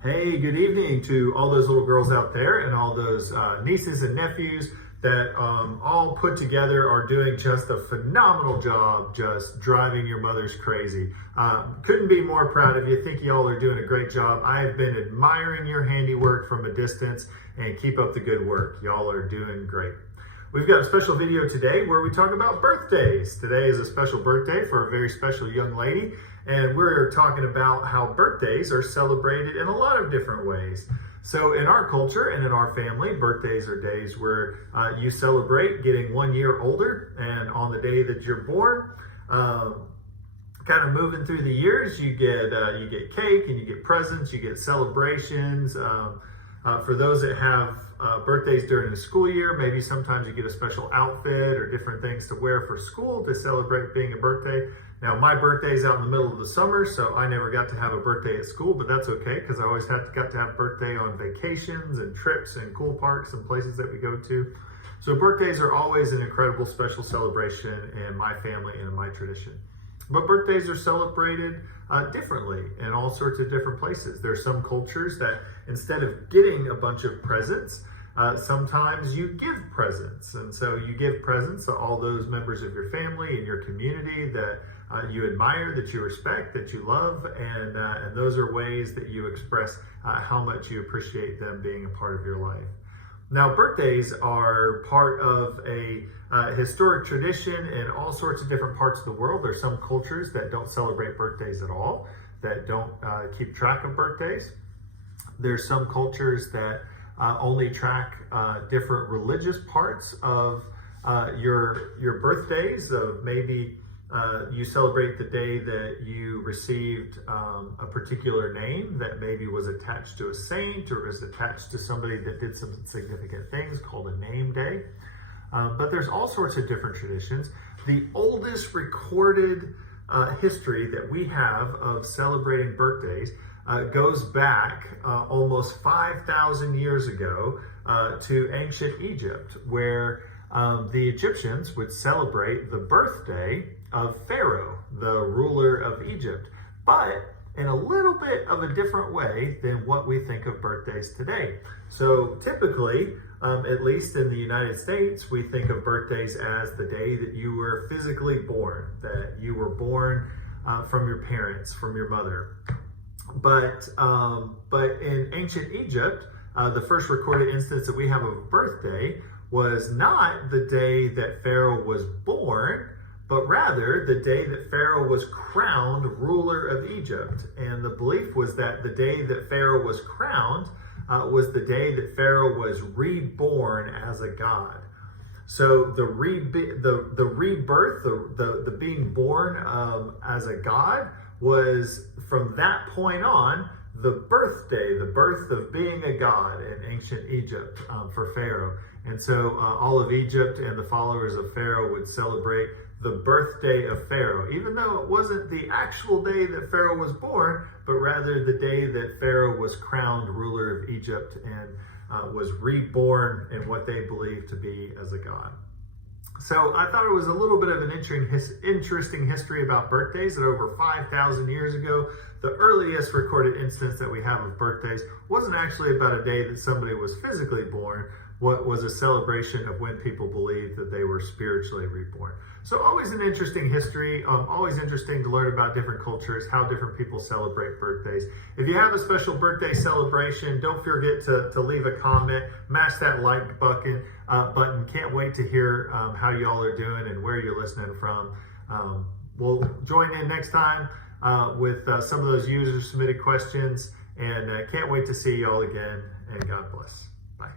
Hey, good evening to all those little girls out there and all those nieces and nephews that all put together are doing just a phenomenal job just driving your mothers crazy. Couldn't be more proud of you. Think y'all are doing a great job. I have been admiring your handiwork from a distance, and keep up the good work. Y'all are doing great. We've got a special video today where we talk about birthdays. Today is a special birthday for a very special young lady, and we're talking about how birthdays are celebrated in a lot of different ways. So in our culture and in our family, birthdays are days where you celebrate getting 1 year older, and on the day that you're born, kind of moving through the years, you get cake and you get presents, you get celebrations. For those that have birthdays during the school year, maybe sometimes you get a special outfit or different things to wear for school to celebrate being a birthday. Now, my birthday's out in the middle of the summer, so I never got to have a birthday at school, but that's okay because I always got to have birthday on vacations and trips and cool parks and places that we go to. So birthdays are always an incredible special celebration in my family and in my tradition. But birthdays are celebrated differently in all sorts of different places. There are some cultures that instead of getting a bunch of presents, sometimes you give presents. And so you give presents to all those members of your family and your community that you admire, that you respect, that you love. And those are ways that you express how much you appreciate them being a part of your life. Now, birthdays are part of a historic tradition in all sorts of different parts of the world. There's some cultures that don't celebrate birthdays at all, that don't keep track of birthdays. There's some cultures that only track different religious parts of your birthdays. Of maybe you celebrate the day that you received a particular name that maybe was attached to a saint or was attached to somebody that did some significant things, called a name day. But there's all sorts of different traditions. The oldest recorded history that we have of celebrating birthdays goes back almost 5,000 years ago to ancient Egypt, where the Egyptians would celebrate the birthday of Pharaoh, the ruler of Egypt, but in a little bit of a different way than what we think of birthdays today. So typically, at least in the United States, we think of birthdays as the day that you were physically born, that you were born from your parents, from your mother. But in ancient Egypt, the first recorded instance that we have of a birthday was not the day that Pharaoh was born, but rather the day that Pharaoh was crowned ruler of Egypt. And the belief was that the day that Pharaoh was crowned was the day that Pharaoh was reborn as a god. So the rebirth, the being born as a god, was from that point on the birthday, the birth of being a god in ancient Egypt for Pharaoh. And so all of Egypt and the followers of Pharaoh would celebrate the birthday of Pharaoh, even though it wasn't the actual day that Pharaoh was born, but rather the day that Pharaoh was crowned ruler of Egypt and was reborn in what they believed to be as a god. So I thought it was a little bit of an interesting history about birthdays, that over 5,000 years ago, the earliest recorded instance that we have of birthdays wasn't actually about a day that somebody was physically born. What was a celebration of when people believed that they were spiritually reborn. So always an interesting history, always interesting to learn about different cultures, how different people celebrate birthdays. If you have a special birthday celebration, don't forget to leave a comment, mash that like button. Can't wait to hear how y'all are doing and where you're listening from. We'll join in next time with some of those user submitted questions, and can't wait to see y'all again, and God bless. Bye.